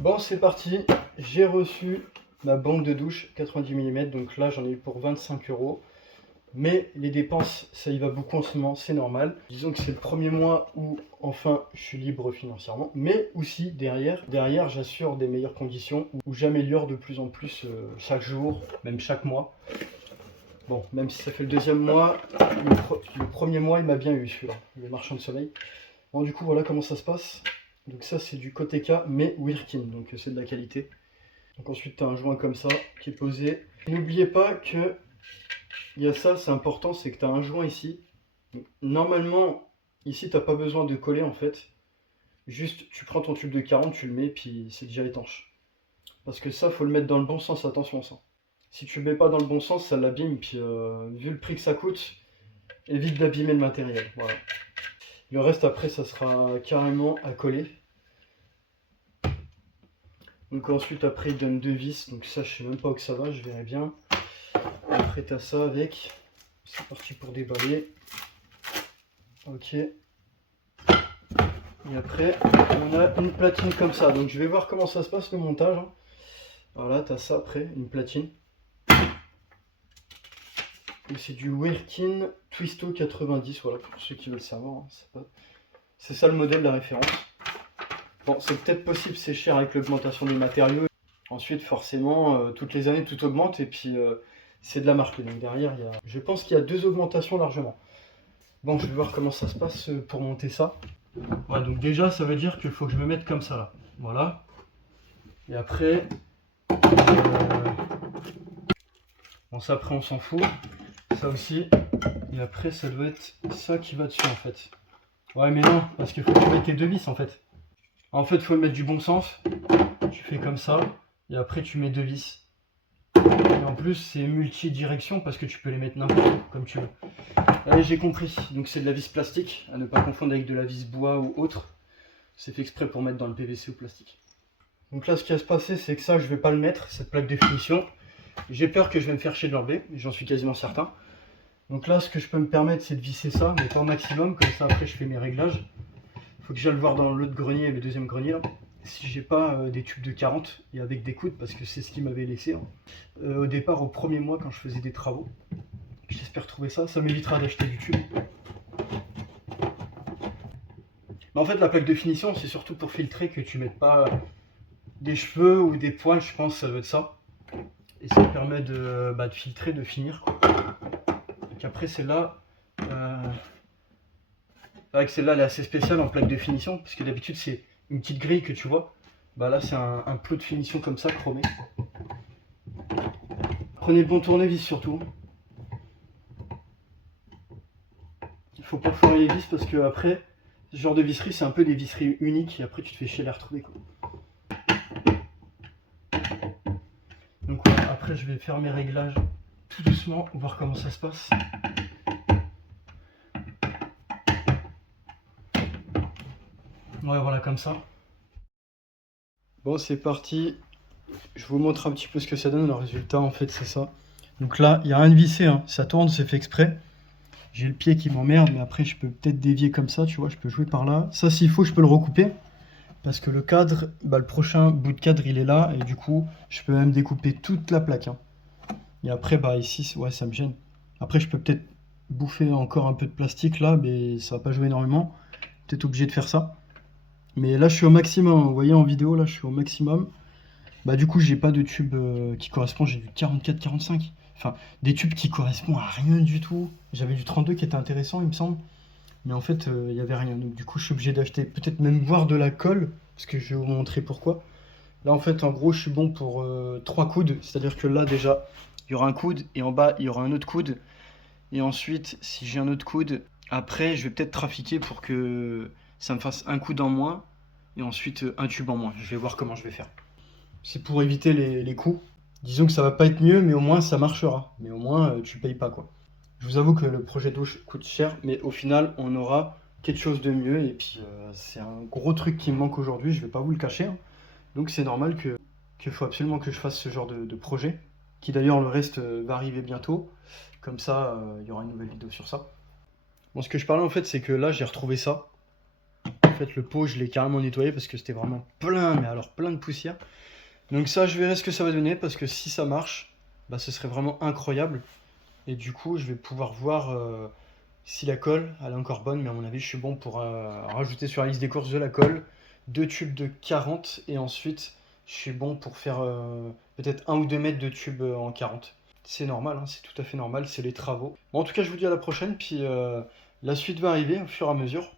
Bon, c'est parti, j'ai reçu ma bande de douche 90 mm, donc là j'en ai eu pour 25 €. Mais les dépenses, ça y va beaucoup en ce moment, c'est normal. Disons que c'est le premier mois où enfin je suis libre financièrement, mais aussi derrière j'assure des meilleures conditions, où j'améliore de plus en plus chaque jour, même chaque mois. Bon, même si ça fait le deuxième mois, le premier mois il m'a bien eu celui-là, le marchand de sommeil. Bon, du coup voilà comment ça se passe. Donc ça c'est du Koteka, mais Wirkin, donc c'est de la qualité. Donc ensuite tu as un joint comme ça qui est posé. N'oubliez pas que il y a ça, c'est important, c'est que tu as un joint ici. Normalement, ici tu n'as pas besoin de coller en fait. Juste tu prends ton tube de 40, tu le mets, puis c'est déjà étanche. Parce que ça, faut le mettre dans le bon sens, attention à ça. Si tu le mets pas dans le bon sens, ça l'abîme, puis vu le prix que ça coûte, évite d'abîmer le matériel. Voilà. Le reste après, ça sera carrément à coller. Donc ensuite après il donne deux vis, donc ça je sais même pas où que ça va, je verrai bien. Après tu as ça avec, c'est parti pour déballer. Ok. Et après on a une platine comme ça, donc je vais voir comment ça se passe le montage. Voilà, tu as ça après, une platine. C'est du Wirkin Twisto 90, voilà pour ceux qui veulent savoir. C'est ça le modèle, la référence. Bon, c'est peut-être possible, c'est cher avec l'augmentation des matériaux. Ensuite, forcément, toutes les années, tout augmente et puis c'est de la marque. Donc derrière, je pense qu'il y a deux augmentations largement. Bon, je vais voir comment ça se passe pour monter ça. Ouais, donc déjà, ça veut dire qu'il faut que je me mette comme ça là. Voilà. Et après, bon, ça après, on s'en fout. Ça aussi. Et après, ça doit être ça qui va dessus en fait. Ouais, mais non, parce qu'il faut que tu mettes tes deux vis en fait. En fait, il faut le mettre du bon sens. Tu fais comme ça. Et après, tu mets deux vis. Et en plus, c'est multi-direction parce que tu peux les mettre n'importe où, comme tu veux. Allez, j'ai compris. Donc, c'est de la vis plastique, à ne pas confondre avec de la vis bois ou autre. C'est fait exprès pour mettre dans le PVC ou plastique. Donc là, ce qui va se passer, c'est que ça, je vais pas le mettre, cette plaque de finition. J'ai peur que je vais me faire chier de l'enlever, j'en suis quasiment certain. Donc là, ce que je peux me permettre, c'est de visser ça, mais pas au maximum, comme ça, après, je fais mes réglages. Il faut que j'aille le voir dans l'autre grenier, le deuxième grenier, là. Si j'ai pas des tubes de 40 et avec des coudes, parce que c'est ce qu'il m'avait laissé au départ, au premier mois, quand je faisais des travaux. J'espère trouver ça, ça m'évitera d'acheter du tube. Mais en fait, la plaque de finition, c'est surtout pour filtrer que tu mettes pas des cheveux ou des poils, je pense, ça doit être ça. Et ça permet de filtrer, de finir, quoi. Donc après, celle-là, avec celle-là, elle est assez spéciale en plaque de finition, parce que d'habitude, c'est une petite grille que tu vois. Bah là, c'est un plot de finition comme ça, chromé. Prenez le bon tournevis surtout. Il faut pas foirer les vis parce que après, ce genre de visserie, c'est un peu des visseries uniques et après tu te fais chier à les retrouver, quoi. Donc voilà, après je vais faire mes réglages tout doucement, voir comment ça se passe. Ouais, voilà, comme ça. Bon, c'est parti. Je vous montre un petit peu ce que ça donne. Le résultat, en fait, c'est ça. Donc là, il n'y a rien de vissé, hein. Ça tourne, c'est fait exprès. J'ai le pied qui m'emmerde, mais après, je peux peut-être dévier comme ça, tu vois. Je peux jouer par là. Ça, s'il faut, je peux le recouper. Parce que le cadre, le prochain bout de cadre, il est là. Et du coup, je peux même découper toute la plaque, hein. Et après, ici, ouais, ça me gêne. Après, je peux peut-être bouffer encore un peu de plastique là, mais ça va pas jouer énormément. Peut-être obligé de faire ça. Mais là, je suis au maximum. Vous voyez en vidéo, là, je suis au maximum. Du coup, j'ai pas de tube qui correspond. J'ai du 44-45. Enfin, des tubes qui correspondent à rien du tout. J'avais du 32 qui était intéressant, il me semble. Mais en fait, il n'y avait rien. Donc, du coup, je suis obligé d'acheter peut-être même voir de la colle. Parce que je vais vous montrer pourquoi. Là, en fait, en gros, je suis bon pour 3 coudes. C'est-à-dire que là, déjà, il y aura un coude. Et en bas, il y aura un autre coude. Et ensuite, si j'ai un autre coude, après, je vais peut-être trafiquer pour que ça me fasse un coude en moins. Et ensuite, un tube en moins. Je vais voir comment je vais faire. C'est pour éviter les coûts. Disons que ça va pas être mieux, mais au moins ça marchera. Mais au moins tu payes pas, quoi. Je vous avoue que le projet de douche coûte cher, mais au final on aura quelque chose de mieux. Et puis c'est un gros truc qui me manque aujourd'hui, je vais pas vous le cacher, hein. Donc c'est normal qu'il faut absolument que je fasse ce genre de projet. Qui d'ailleurs le reste va arriver bientôt. Comme ça il y aura une nouvelle vidéo sur ça. Bon, ce que je parlais en fait, c'est que là j'ai retrouvé ça. fait, le pot, je l'ai carrément nettoyé parce que c'était vraiment plein, mais alors plein de poussière. Donc ça, je verrai ce que ça va donner, parce que si ça marche, bah, ce serait vraiment incroyable. Et du coup, je vais pouvoir voir si la colle, elle est encore bonne, mais à mon avis, je suis bon pour rajouter sur la liste des courses de la colle, 2 tubes de 40, et ensuite, je suis bon pour faire peut-être 1 ou 2 mètres de tubes en 40. C'est normal, hein, c'est tout à fait normal, c'est les travaux. Bon, en tout cas, je vous dis à la prochaine, puis la suite va arriver au fur et à mesure.